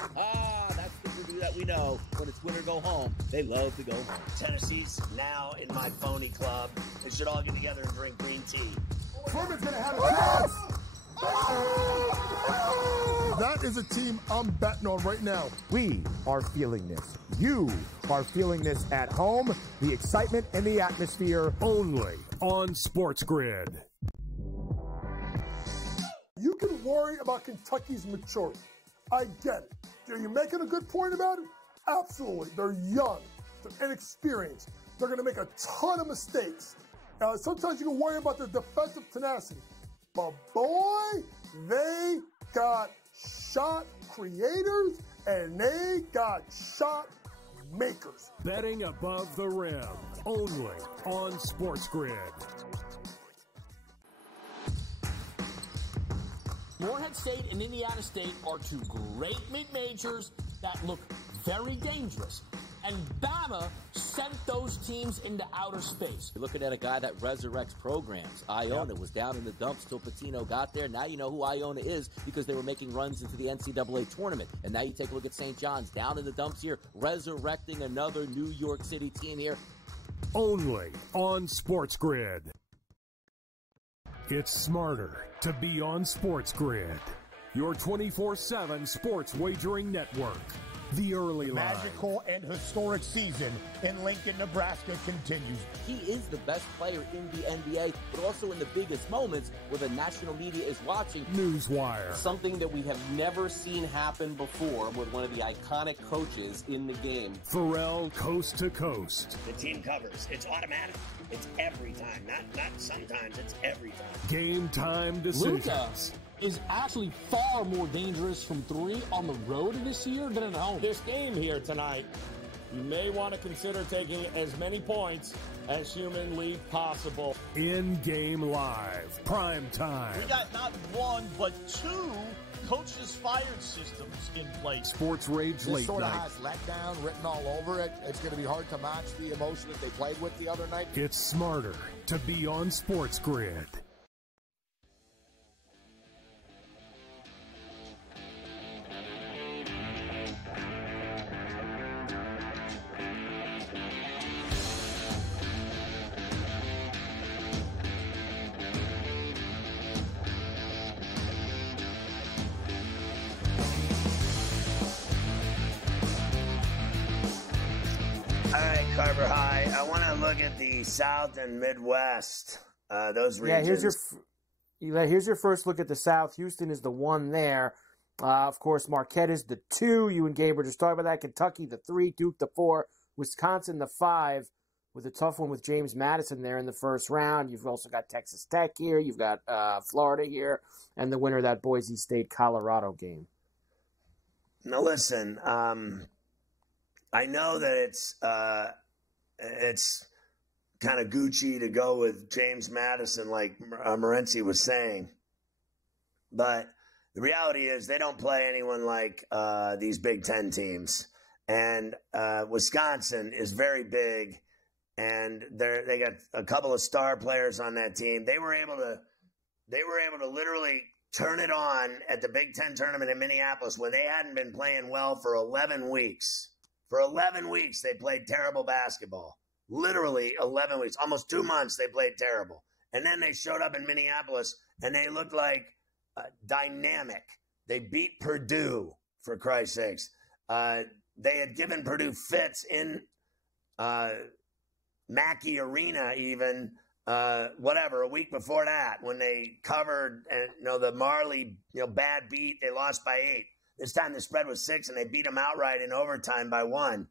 That's the Purdue that we know. When it's win or go home, they love to go home. Tennessee's now in my phony club. They should all get together and drink green tea. Furman's going to have a chance. That is a team I'm betting on right now. We are feeling this. You are feeling this at home. The excitement and the atmosphere. Only on SportsGrid. You can worry about Kentucky's maturity. I get it. Are you making a good point about it? Absolutely. They're young. They're inexperienced. They're going to make a ton of mistakes. Sometimes you can worry about their defensive tenacity. But boy, they got shot creators and they got shot makers. Betting above the rim. Only on SportsGrid. Morehead State and Indiana State are two great mid-majors that look very dangerous. And Bama sent those teams into outer space. You're looking at a guy that resurrects programs. Iona was down in the dumps till Pitino got there. Now you know who Iona is because they were making runs into the NCAA tournament. And now you take a look at St. John's down in the dumps here, resurrecting another New York City team here. Only on SportsGrid. It's smarter to be on SportsGrid, your 24/7 sports wagering network. The early line. Magical and historic season in Lincoln, Nebraska continues. He is the best player in the NBA, but also in the biggest moments where the national media is watching. Newswire. Something that we have never seen happen before with one of the iconic coaches in the game. Ferrall coast to coast. The team covers. It's automatic. It's every time. Not sometimes. It's every time. Game time decisions. Luka is actually far more dangerous from three on the road this year than at home. This game here tonight, you may want to consider taking as many points as humanly possible. In-game live. Prime time. We got not one, but two coaches fired systems in place. Sports Rage Late This sort of Night. has letdown written all over it. It's going to be hard to match the emotion that they played with the other night. It's smarter to be on SportsGrid. want to look at the South and Midwest, those regions. Here's your first look at the South. Houston is the 1 there. Of course, Marquette is the 2. You and Gabe were just talking about that. Kentucky, the 3. Duke, the 4. Wisconsin, the 5. With a tough one with James Madison there in the first round. You've also got Texas Tech here. You've got Florida here. And the winner of that Boise State-Colorado game. Now, listen, I know that it's kind of Gucci to go with James Madison, like Morency was saying. But the reality is they don't play anyone like these Big Ten teams. And Wisconsin is very big. And they got a couple of star players on that team. They were able to literally turn it on at the Big Ten tournament in Minneapolis when they hadn't been playing well for 11 weeks. For 11 weeks, they played terrible basketball. Literally 11 weeks, almost 2 months, they played terrible. And then they showed up in Minneapolis, and they looked like dynamic. They beat Purdue, for Christ's sakes. They had given Purdue fits in Mackey Arena even, a week before that when they covered the Marley bad beat. They lost by 8. This time the spread was 6, and they beat them outright in overtime by 1.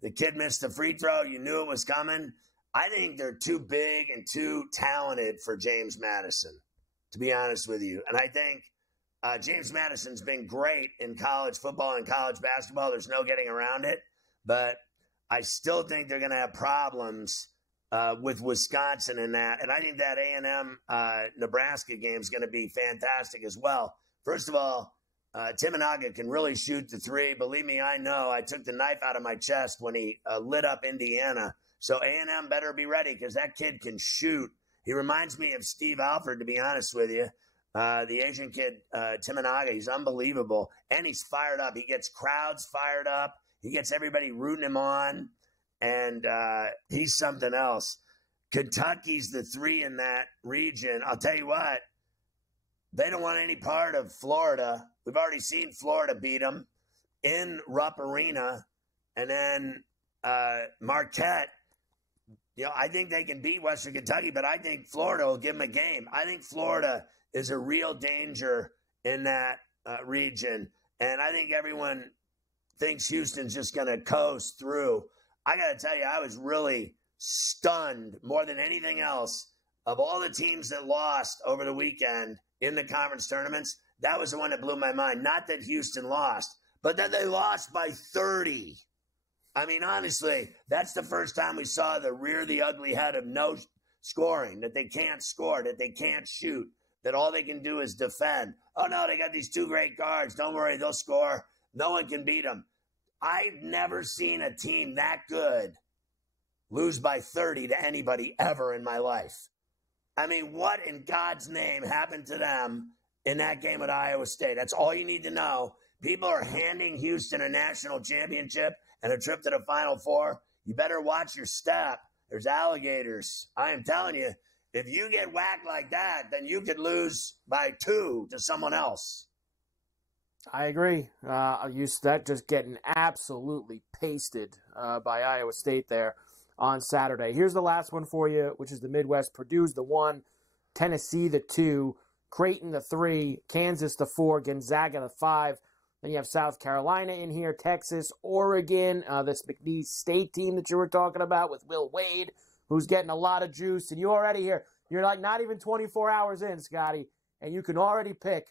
The kid missed the free throw. You knew it was coming. I think they're too big and too talented for James Madison, to be honest with you. And I think James Madison's been great in college football and college basketball. There's no getting around it. But I still think they're going to have problems with Wisconsin in that. And I think that A&M Nebraska game is going to be fantastic as well. First of all, Timanaga can really shoot the 3. Believe me, I know. I took the knife out of my chest when he lit up Indiana. So A&M better be ready because that kid can shoot. He reminds me of Steve Alford, to be honest with you. The Asian kid, Timanaga, he's unbelievable. And he's fired up. He gets crowds fired up. He gets everybody rooting him on. And he's something else. Kentucky's the 3 in that region. I'll tell you what. They don't want any part of Florida. We've already seen Florida beat them in Rupp Arena. And then Marquette, I think they can beat Western Kentucky, but I think Florida will give them a game. I think Florida is a real danger in that region. And I think everyone thinks Houston's just going to coast through. I got to tell you, I was really stunned more than anything else. Of all the teams that lost over the weekend in the conference tournaments, that was the one that blew my mind. Not that Houston lost, but that they lost by 30. I mean, honestly, that's the first time we saw the rear the ugly head of no scoring, that they can't score, that they can't shoot, that all they can do is defend. Oh, no, they got these 2 great guards. Don't worry, they'll score. No one can beat them. I've never seen a team that good lose by 30 to anybody ever in my life. I mean, what in God's name happened to them in that game at Iowa State? That's all you need to know. People are handing Houston a national championship and a trip to the Final Four. You better watch your step. There's alligators. I am telling you, if you get whacked like that, then you could lose by 2 to someone else. I agree. That just getting absolutely pasted by Iowa State there on Saturday. Here's the last one for you, which is the Midwest. Purdue's the 1, Tennessee the 2, Creighton the 3, Kansas the 4, Gonzaga the 5. Then you have South Carolina in here, Texas, Oregon, this McNeese State team that you were talking about with Will Wade, who's getting a lot of juice. And you already here, you're like not even 24 hours in, Scotty, and you can already pick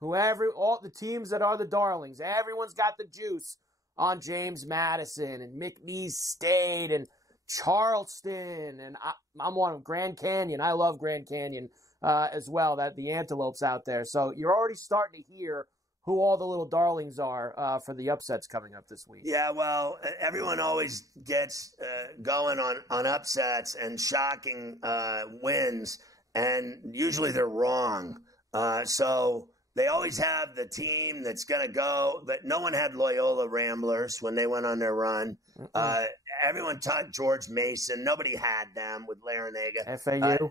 all the teams that are the darlings. Everyone's got the juice on James Madison and McNeese State and Charleston, and I'm one of Grand Canyon. I love Grand Canyon as well, that the Antelopes out there. So you're already starting to hear who all the little darlings are for the upsets coming up this week. Yeah, well, everyone always gets going on upsets and shocking wins, and usually they're wrong. So they always have the team that's going to go. But no one had Loyola Ramblers when they went on their run. Everyone taught George Mason. Nobody had them with Larinaga. FAU?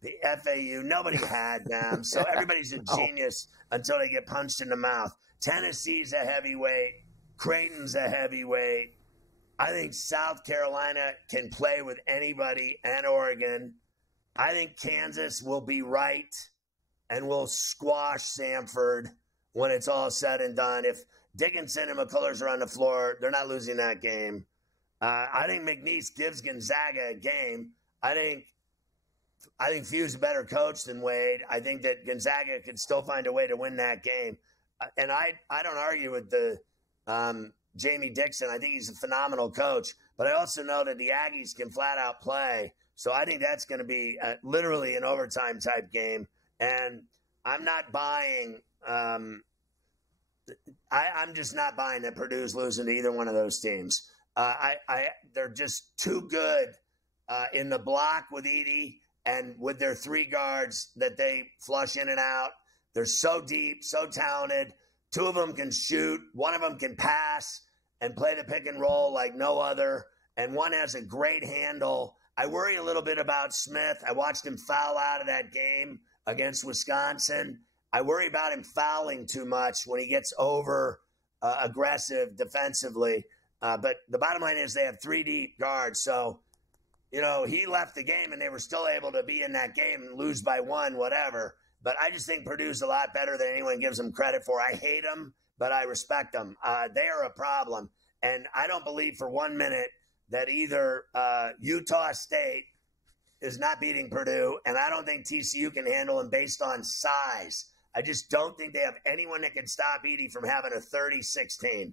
The FAU. Nobody had them. So everybody's a genius until they get punched in the mouth. Tennessee's a heavyweight. Creighton's a heavyweight. I think South Carolina can play with anybody and Oregon. I think Kansas will be right and will squash Samford when it's all said and done. If Dickinson and McCullers are on the floor, they're not losing that game. I think McNeese gives Gonzaga a game. I think Few's a better coach than Wade. I think that Gonzaga can still find a way to win that game. And I don't argue with the Jamie Dixon. I think he's a phenomenal coach. But I also know that the Aggies can flat out play. So I think that's going to be literally an overtime type game. And I'm not buying I'm just not buying that Purdue's losing to either one of those teams. They're just too good in the block with Edey and with their three guards that they flush in and out. They're so deep, so talented. Two of them can shoot. One of them can pass and play the pick and roll like no other. And one has a great handle. I worry a little bit about Smith. I watched him foul out of that game against Wisconsin. I worry about him fouling too much when he gets over aggressive defensively. But the bottom line is they have three deep guards. So, he left the game and they were still able to be in that game and lose by one, whatever. But I just think Purdue's a lot better than anyone gives them credit for. I hate them, but I respect them. They are a problem. And I don't believe for 1 minute that either Utah State is not beating Purdue, and I don't think TCU can handle them based on size. I just don't think they have anyone that can stop Edey from having a 30-16.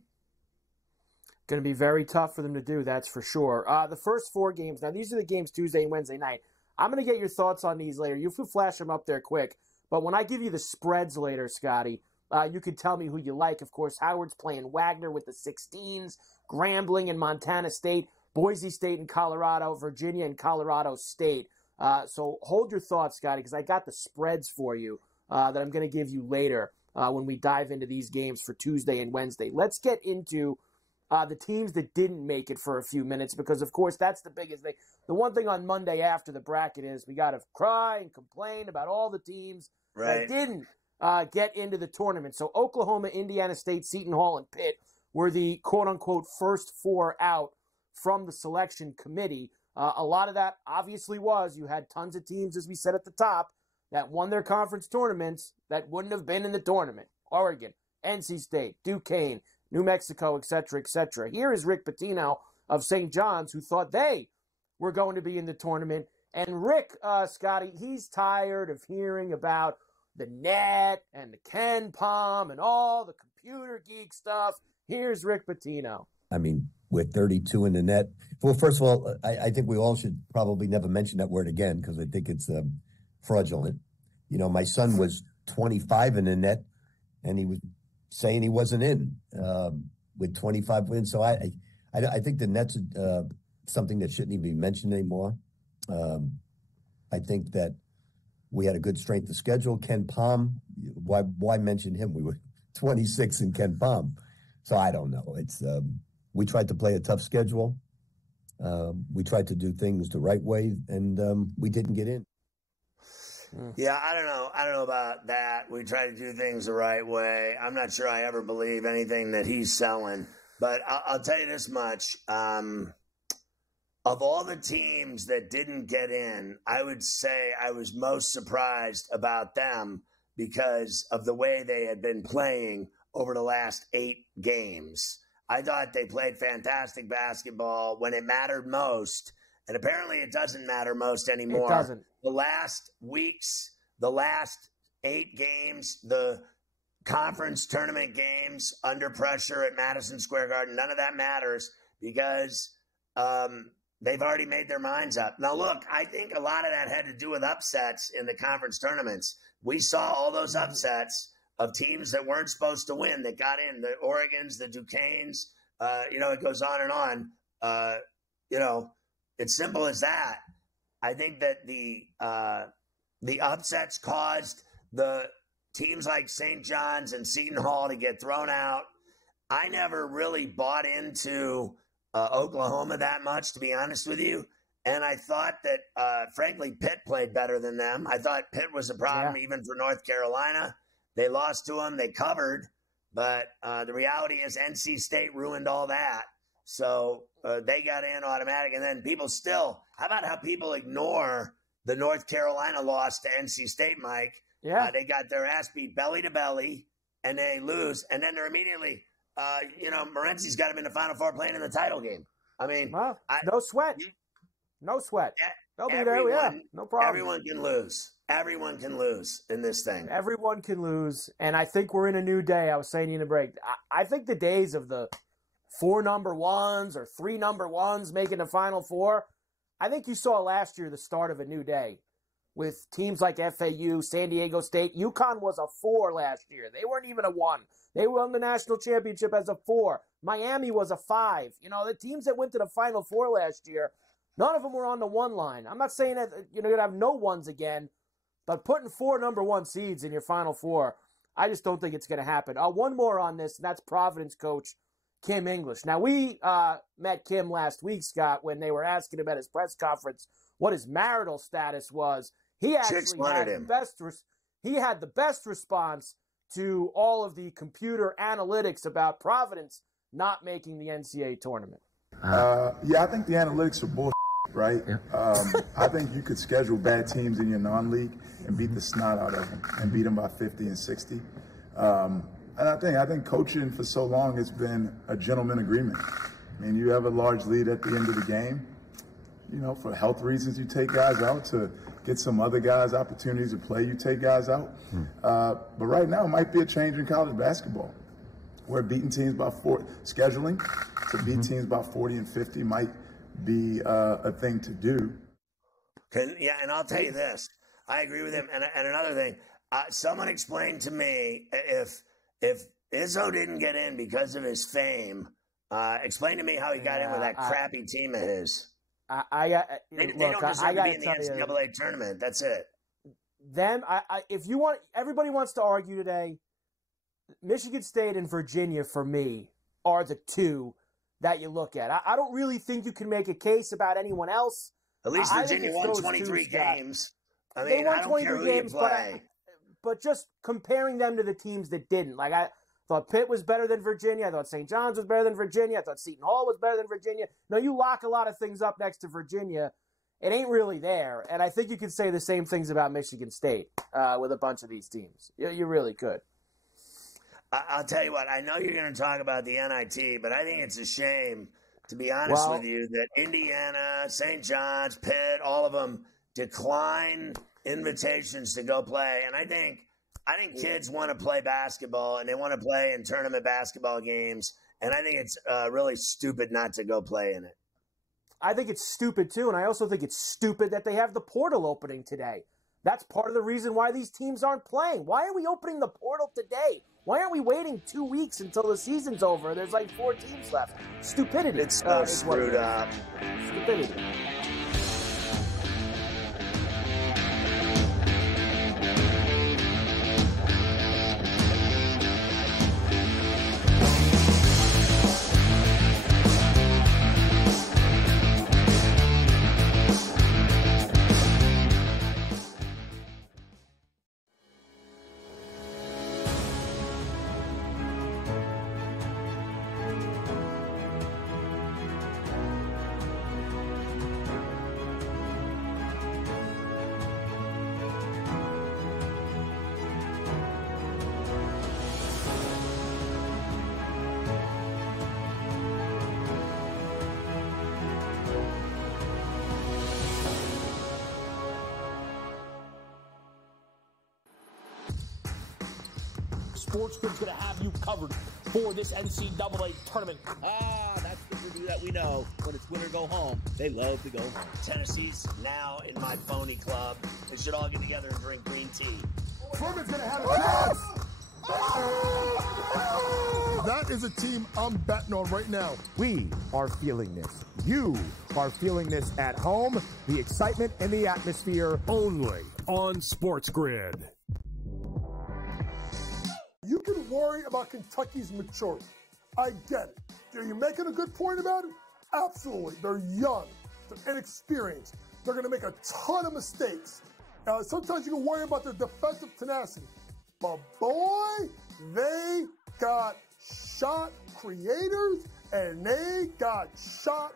Going to be very tough for them to do, that's for sure. The first four games, now these are the games Tuesday and Wednesday night. I'm going to get your thoughts on these later. You can flash them up there quick. But when I give you the spreads later, Scotty, you can tell me who you like. Of course, Howard's playing Wagner with the 16s, Grambling and Montana State, Boise State and Colorado, Virginia and Colorado State. So hold your thoughts, Scotty, because I got the spreads for you that I'm going to give you later when we dive into these games for Tuesday and Wednesday. Let's get into the teams that didn't make it for a few minutes because, of course, that's the biggest thing. The one thing on Monday after the bracket is we got to cry and complain about all the teams that didn't get into the tournament. So Oklahoma, Indiana State, Seton Hall, and Pitt were the quote-unquote first four out from the selection committee. A lot of that obviously was you had tons of teams, as we said at the top, that won their conference tournaments that wouldn't have been in the tournament. Oregon, NC State, Duquesne, New Mexico, etc., etc. Here is Rick Pitino of St. John's, who thought they were going to be in the tournament. And Rick, Scotty, he's tired of hearing about the net and the Ken Palm and all the computer geek stuff. Here's Rick Pitino. I mean, with 32 in the net. Well, first of all, I think we all should probably never mention that word again because I think it's fraudulent. My son was 25 in the net, and he was saying he wasn't in with 25 wins. So I think the net's something that shouldn't even be mentioned anymore. I think that we had a good strength of schedule. Ken Palm, why mention him? We were 26 in Ken Palm. So I don't know. It's we tried to play a tough schedule. We tried to do things the right way, and we didn't get in. Yeah, I don't know. I don't know about that. We try to do things the right way. I'm not sure I ever believe anything that he's selling. But I'll tell you this much. Of all the teams that didn't get in, I would say I was most surprised about them because of the way they had been playing over the last 8 games. I thought they played fantastic basketball when it mattered most. And apparently it doesn't matter most anymore. It doesn't. The last weeks, the last 8 games, the conference tournament games under pressure at Madison Square Garden, none of that matters because they've already made their minds up. Now, look, I think a lot of that had to do with upsets in the conference tournaments. We saw all those upsets of teams that weren't supposed to win that got in, the Oregons, the Duquesnes, it goes on and on. It's simple as that. I think that the upsets caused the teams like St. John's and Seton Hall to get thrown out. I never really bought into Oklahoma that much, to be honest with you. And I thought that, frankly, Pitt played better than them. I thought Pitt was a problem even for North Carolina. They lost to them. They covered. But the reality is NC State ruined all that. So they got in automatic. And then people still, how about how people ignore the North Carolina loss to NC State, Mike? Yeah. They got their ass beat belly to belly, and they lose. And then they're immediately, Morency's got them in the Final Four playing in the title game. I mean, well, no sweat. No sweat. They'll be there, yeah. No problem. Everyone can lose. Everyone can lose in this thing. Everyone can lose. And I think we're in a new day. I was saying in the break. I think the days of the 4 number ones or 3 number ones making the Final Four, I think you saw last year the start of a new day with teams like FAU, San Diego State. UConn was a 4 last year. They weren't even a 1. They won the national championship as a 4. Miami was a 5. The teams that went to the Final Four last year, none of them were on the 1 line. I'm not saying that you're going to have no ones again, but putting 4 number 1 seeds in your Final Four, I just don't think it's going to happen. One more on this, and that's Providence coach Kim English. Now, we met Kim last week, Scott, when they were asking him at his press conference what his marital status was. He actually had the best response to all of the computer analytics about Providence not making the NCAA tournament. Yeah, I think the analytics are bullshit, right? Yeah. I think you could schedule bad teams in your non-league and beat the snot out of them and beat them by 50 and 60. And I think coaching for so long has been a gentleman agreement. I mean, you have a large lead at the end of the game. For health reasons, you take guys out to get some other guys opportunities to play. You take guys out. But right now, it might be a change in college basketball. Where beating teams by 4, scheduling to beat teams by 40 and 50 might be a thing to do. And I'll tell you this. I agree with him. And another thing, someone explained to me if Izzo didn't get in because of his fame, explain to me how he got in with that crappy team of his. They don't deserve to be in the NCAA tournament. That's it. If you want, everybody wants to argue today. Michigan State and Virginia, for me, are the 2 that you look at. I don't really think you can make a case about anyone else. At least Virginia won 23 games. I mean, I don't care who you play. But just comparing them to the teams that didn't. Like, I thought Pitt was better than Virginia. I thought St. John's was better than Virginia. I thought Seton Hall was better than Virginia. No, you lock a lot of things up next to Virginia. It ain't really there. And I think you could say the same things about Michigan State with a bunch of these teams. You really could. I'll tell you what, I know you're going to talk about the NIT, but I think it's a shame, to be honest with you, that Indiana, St. John's, Pitt, all of them decline invitations to go play. And I think kids want to play basketball, and they want to play in tournament basketball games. And I think it's really stupid not to go play in it. I think it's stupid, too. And I also think it's stupid that they have the portal opening today. That's part of the reason why these teams aren't playing. Why are we opening the portal today? Why aren't we waiting 2 weeks until the season's over? There's like 4 teams left. Stupidity. It's so screwed up. Stupidity. SportsGrid's going to have you covered for this NCAA tournament. That's the Purdue that we know. When it's win or go home, they love to go home. Tennessee's now in my phony club. They should all get together and drink green tea. Furman's going to have a chance. That is a team I'm betting on right now. We are feeling this. You are feeling this at home. The excitement and the atmosphere. Only on SportsGrid. You can worry about Kentucky's maturity. I get it. Are you making a good point about it? Absolutely. They're young. They're inexperienced. They're going to make a ton of mistakes. Sometimes you can worry about their defensive tenacity. But boy, they got shot creators and they got shot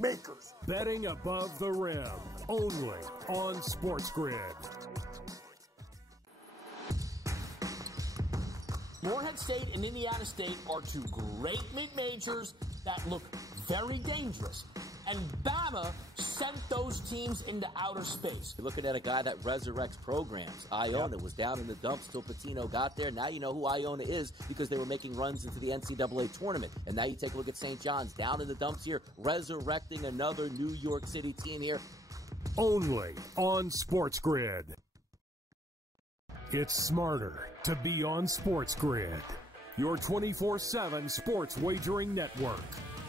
makers. Betting above the rim, only on SportsGrid. Morehead State and Indiana State are two great mid-majors that look very dangerous. And Bama sent those teams into outer space. You're looking at a guy that resurrects programs. Iona was down in the dumps till Pitino got there. Now you know who Iona is because they were making runs into the NCAA tournament. And now you take a look at St. John's down in the dumps here, resurrecting another New York City team here. Only on SportsGrid. It's smarter to be on SportsGrid, your 24/7 sports wagering network.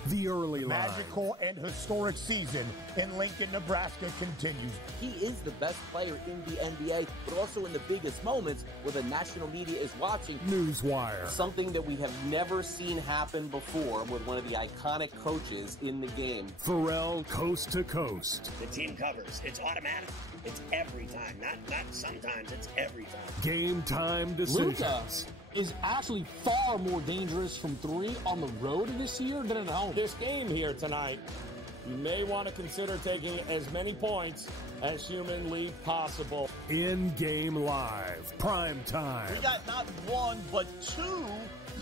The early line. Magical and historic season in Lincoln, Nebraska continues. He is the best player in the NBA, but also in the biggest moments where the national media is watching. Newswire. Something that we have never seen happen before with one of the iconic coaches in the game. Ferrall coast to coast. The team covers. It's automatic. It's every time. Not sometimes. It's every time. Game time decisions. Luka is actually far more dangerous from three on the road this year than at home. This game here tonight, you may want to consider taking as many points as humanly possible. In-game live, prime time. We got not one, but two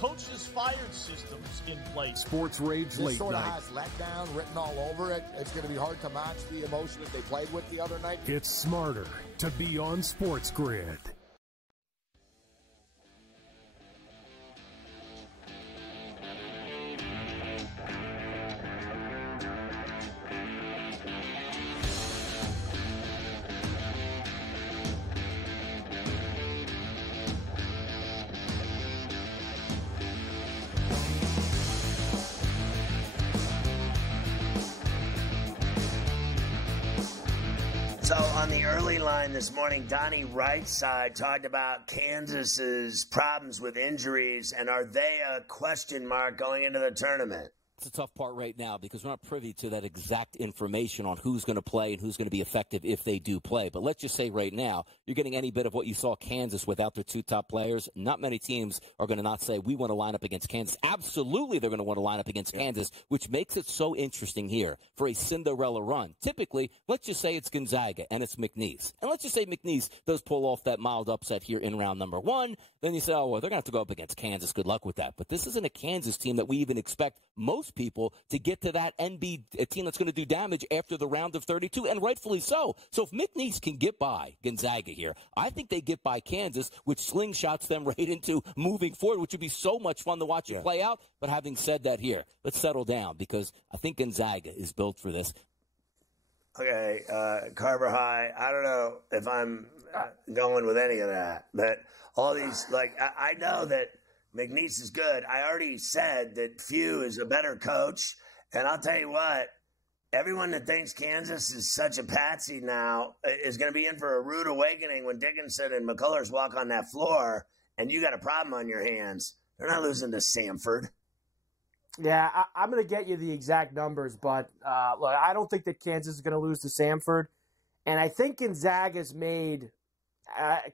coaches fired systems in place. Sports Rage This late sort of night. has letdown written all over it. It's going to be hard to match the emotion that they played with the other night. It's smarter to be on SportsGrid. So on the early line this morning, Donnie Rightside talked about Kansas's problems with injuries, and are they a question mark going into the tournament? It's a tough part right now because we're not privy to that exact information on who's going to play and who's going to be effective if they do play. But let's just say right now, you're getting any bit of what you saw Kansas without their two top players. Not many teams are going to not say, we want to line up against Kansas. Absolutely, they're going to want to line up against Kansas, which makes it so interesting here for a Cinderella run. Typically, let's just say it's Gonzaga and it's McNeese. And let's just say McNeese does pull off that mild upset here in round number one. Then you say, oh, well, they're going to have to go up against Kansas. Good luck with that. But this isn't a Kansas team that we even expect most people to get to that NB team that's going to do damage after the round of 32, and rightfully so. So if McNeese can get by Gonzaga here, I think they get by Kansas, which slingshots them right into moving forward, which would be so much fun to watch it play out. But having said that here, let's settle down because I think Gonzaga is built for this. Okay, Carver High, I don't know if I'm going with any of that, but all these, like, I know that McNeese is good. I already said that Few is a better coach. And I'll tell you what, everyone that thinks Kansas is such a patsy now is going to be in for a rude awakening when Dickinson and McCullers walk on that floor and you got a problem on your hands. They're not losing to Samford. Yeah, I'm going to get you the exact numbers, but look, I don't think that Kansas is going to lose to Samford. And I think Gonzaga's made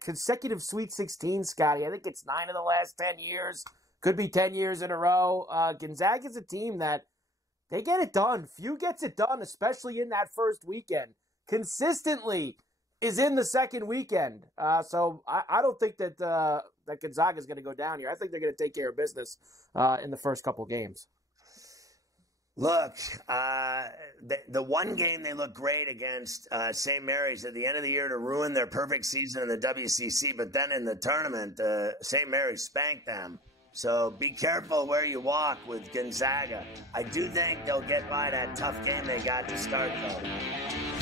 consecutive Sweet 16, Scotty. I think it's 9 of the last 10 years. Could be 10 years in a row. Gonzaga's a team that they get it done. Few gets it done, especially in that first weekend. Consistently is in the second weekend. So I don't think that that Gonzaga is going to go down here. I think they're going to take care of business in the first couple games. Look, the one game they look great against St. Mary's at the end of the year to ruin their perfect season in the WCC, but then in the tournament, St. Mary's spanked them. So be careful where you walk with Gonzaga. I do think they'll get by that tough game they got to start, though.